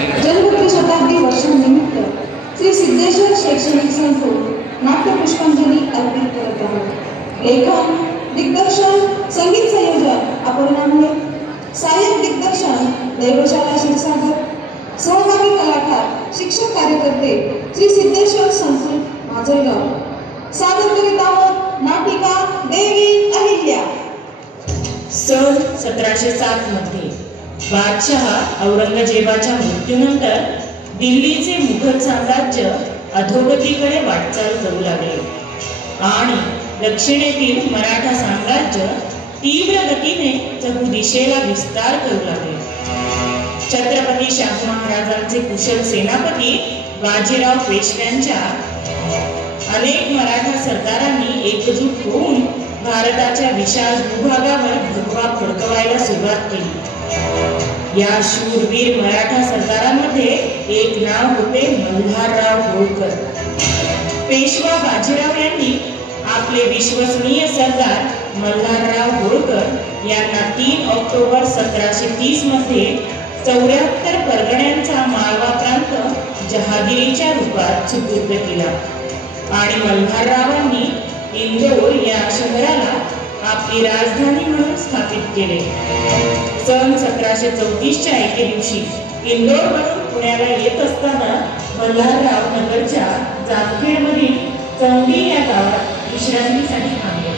जन्मशताब्दी शताब्दी वर्षानिमित्त श्री सिद्धेश्वर शैक्षणिक संकुल नाट्य पुष्पांजली अर्पित करत आहोत। लेखन दिग्दर्शन संगीत संयोजन अपर्णा मुळे, सहाय्यक दिग्दर्शन देवशाला क्षीरसागर, सहभागी कलाकार शिक्षक कार्यकर्ते श्री सिद्धेश्वर संकुल माजलगाव। सादर करीत आहोत नाटिका देवी अहिल्या। सन 1707 मध्ये बादशाह औरंगजेबाच्या मृत्यूनंतर दिल्लीचे मुघल साम्राज्य अधोगतीकडे वाटचाल करू लागले आणि दक्षिणेतील मराठा साम्राज्य तीव्र गतीने चहू दिशेला विस्तार करू लागले। छत्रपती शाहू महाराजांचे कुशल सेनापती बाजीराव पेशव्यांच्या अनेक मराठा सरदारांनी एकजूट होऊन भारताच्या विशाल भूभागावर भगवा फडकवायला सुरुवात केली। या शूरवीर मराठा सरदारांमध्ये एक नाव होते मल्हारराव होळकर। पेशवा बाजीराव यांनी आपले विश्वसनीय सरदार मल्हारराव होळकर यांना 3 ऑक्टोबर 1730 मध्ये 74 परगण्यांचा माळवा प्रांत जहागिरीच्या रूपात सुपूर्द केला आणि मल्हाररावांनी इंदोर या शहराला आपली राजधानी म्हणून स्थापित केले। सन 1734च्या एके दिवशी इंदोरवरून पुण्याला येत असताना मल्हारराव नगरच्या जामखेडमधील चौंडी या गावात विश्रांतीसाठी थांबले।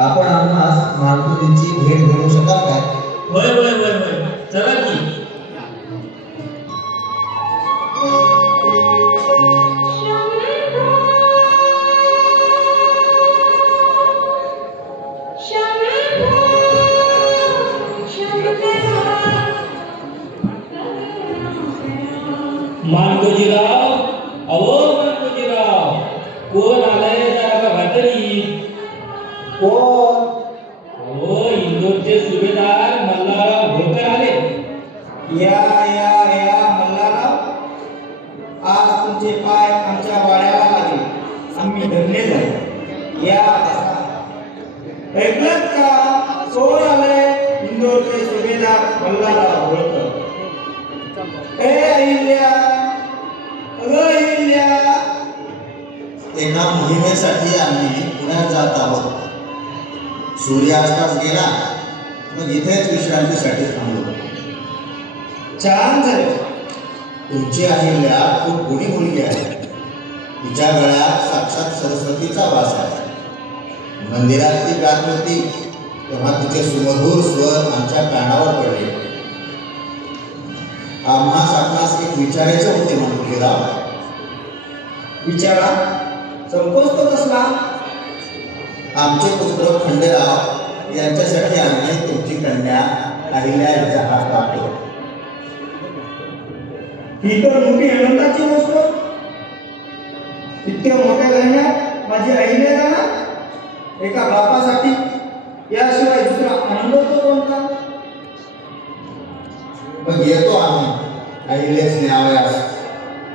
आपण आम्हास मालकुलीची भेट घेऊ शकाल काय? होय होय होय होय, चला की। मानकोजीराव, अहो मानकोजीराव, कोण आलाय जरा बघा तरी। कोण? अहो इंदोरचे सुभेदार मल्हारराव होळकर आले। या या या मल्हारराव, आज तुमचे पाय आमच्या वाड्याला आले, आम्ही धन्य झालो। या ऐकलत का? कोण आले? इंदोरचे सुभेदार मल्हारराव होळकर। ए अहिल्या, अगं अहिल्या, एका मोहिमेसाठी आम्ही पुण्यात जात आहोत। सूर्यास्तास गेला, मग इथेच विश्रांतीसाठी थांबलो। छान झाले। तुमची अहिल्या खूप गुणी मुलगी आहे। तिच्या गळ्यात साक्षात सरस्वतीचा वास आहे। मंदिरात ती गात होती तेव्हा तिचे सुमधुर स्वर आमच्या कानावर पडले। आम्हास आपणास एक विचारायचे होते मानकुलीराव। विचारा, संकोच तो कसला? आमचे पुत्र खंडेराव यांच्यासाठी आम्ही तुमची कन्या अहिल्या जहाज पाहतो। ही तर मोठी आनंदाची गोष्ट। इतक्या मोठ्या घराण्यात माझी अहिल्या जाणार एका बापासाठी, याशिवाय दुसरा आनंद होतो कोणता? मग येतो आम्ही अहिल्यास न्यावयास।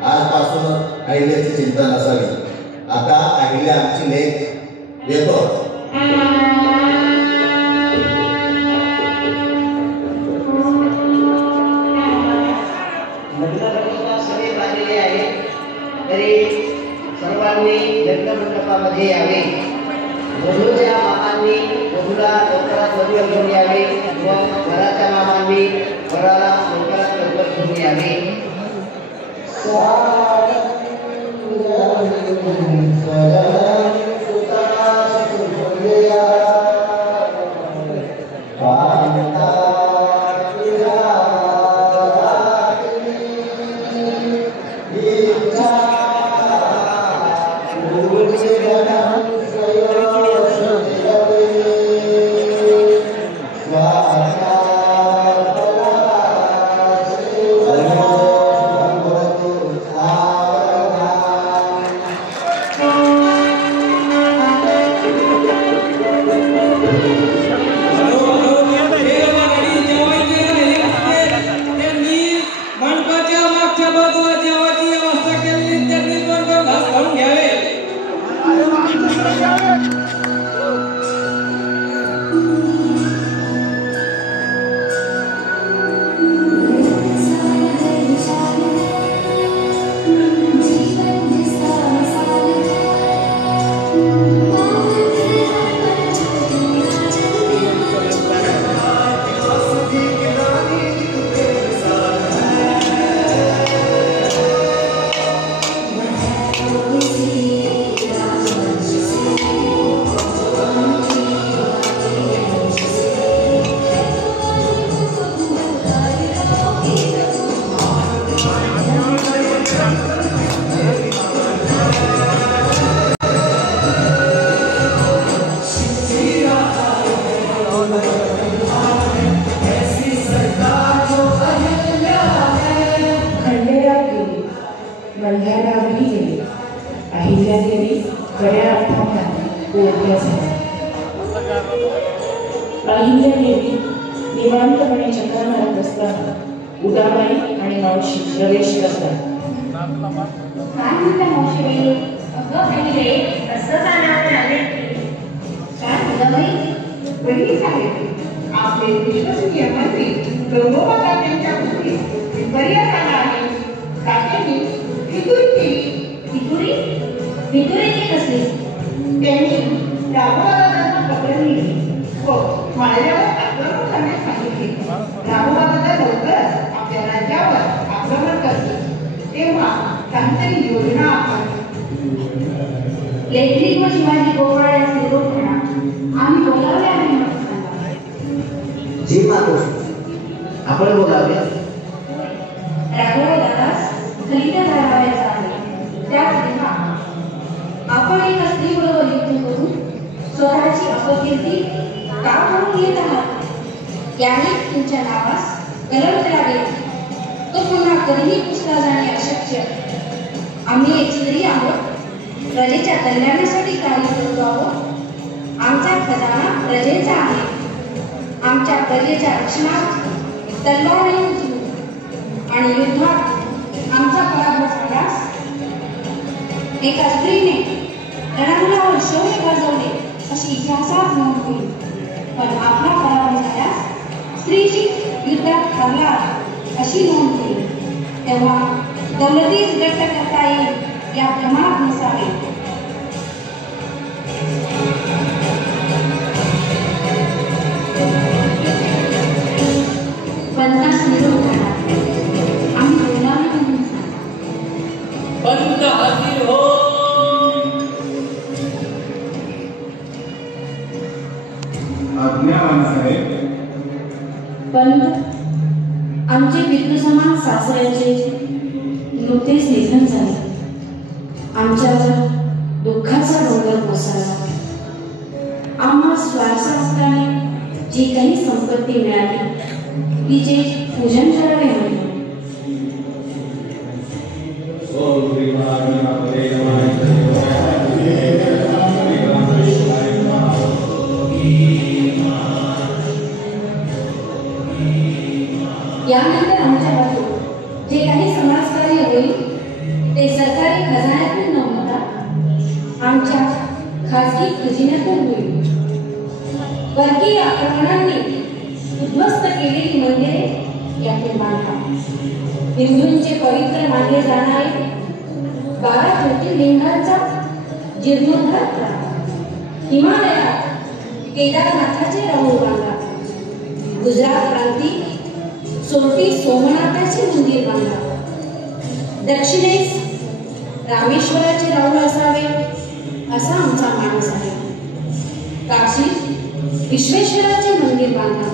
आजपासून अहिल्याची चिंता नसावी। आता अहिल्या आमची लेक। येतो। सगळे बांधलेले आहे। तरी सर्वांनी लग्नमंडपामध्ये यावे. वधूच्या मामांनी वधूला लवकरात लवकर घेऊन यावे व वराच्या मामांनी वराला लवकरात लवकर घेऊन यावे. अहिल्यादेवी निवांतपणे चक्रा मारत असताना उदाबाई आणि मावशी प्रवेश करतात. काय म्हणता मावशी? अगं अहिले असं जाणार आले काय उदाबाई वहिनी सांगितले आपले विश्वसनीय मंत्री गंगोबा यांच्या पुत्री बर्याच आला आहे. काकांनी फितुरी केली. फितुरी फितुरी कसली? त्यांनी राघवादांना पकडली व माळ्यावर आक्रमण करण्यास सांगितले. राघवादादा लवकरच आपल्या राज्यावर आक्रमण करतील तेव्हा काहीतरी योजना आखावी. लेखी व शिवाजी गोवळ्यास निरोप म्हणा. आम्ही बोलावले आहे म्हणून सांगा. जी मातोश्री आपण बोलावले. राघवादादास खलिता धारावायचा आहे. त्याकरिता आपण एका स्त्रीबरोबर युद्ध करून स्वतःची अपकीर्ती का करून येत आहात? याने तुमच्या नावास कलंक लागेल. तो पुन्हा कधीही पुसला जाणे अशक्य. आम्ही एक स्त्री आहोत. प्रजेच्या कल्याणासाठी कार्य करतो आहोत. आमचा खजाना प्रजेचा आहे. आमच्या प्रजेच्या रक्षणात तलवार उचलू आणि युद्धात आमचा पराभव झाल्यास एका स्त्रीने रणांगणावर शौर्य गाजवले अशी इतिहासात नोंद होईल. पण आपला पराभव झाल्यास स्त्रीची युद्धात हरला अशी नोंद होईल. तेव्हा दौलतीच व्यक्त करता येईल या प्रमाणात नसावे. पंतास निरोप करा. आम्ही बोलावे म्हणून सांगा. पंत हाजीर हो. आज्ञावान साहेब. पंत आमचे पितृसमान सासऱ्याचे नुकतेच निधन झाले. आमच्यावर दुःखाचा डोंगर कोसळला. आम्हा स्वार्थ असताना जी काही संपत्ती मिळाली तिचे पूजन करावे म्हणून. यानंतर आमच्या बाजू जे काही समाजकार्य होईल ते सरकारी खजान्यातून न होता आमच्या खाजगी खजिन्यातून होईल. वर्गीय आक्रमणांनी उद्ध्वस्त केलेली मंदिरे यातून बांधा. हिंदूंचे पवित्र मानले जाणारे 12 ज्योतिर्लिंगांचा जीर्णोद्धार करा. हिमालयात केदारनाथाचे राऊळ बांधा. गुजरात प्रांती सोरटी सोमनाथाचे मंदिर बांधा. दक्षिणेस रामेश्वराचे राऊळ असावे असा आमचा मानस आहे. काशीत विश्वेश्वराचे मंदिर बांधा.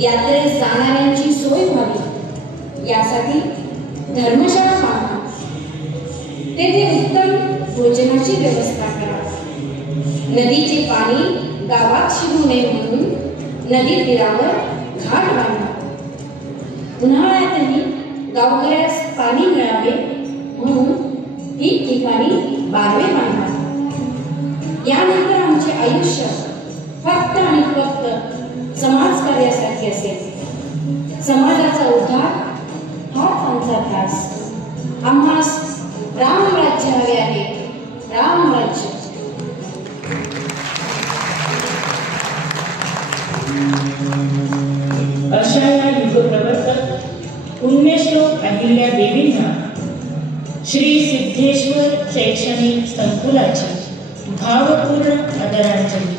यात्रेस जाणाऱ्यांची सोय व्हावी यासाठी धर्मशाळा बांधा. तेथे उत्तम भोजनाची व्यवस्था करा. नदीचे पाणी गावात शिरू नये म्हणून नदी तीरावर घाट बांधा. उन्हाळ्यातही गावकऱ्यास पाणी मिळावे म्हणून ठिकठिकाणी बारवे बांधा. यानंतर आमचे आयुष्य फक्त आणि फक्त समाजकार्यासाठी असेल. समाजाचा उद्धार हाच आमचा ध्यास. आम्हास रामराज्य हवे आहे. रामराज्य. अशा या युगप्रवर्तक पुण्यश्लोक अहिल्या देवींना श्री सिद्धेश्वर शैक्षणिक संकुलाची भावपूर्ण आदरांजली.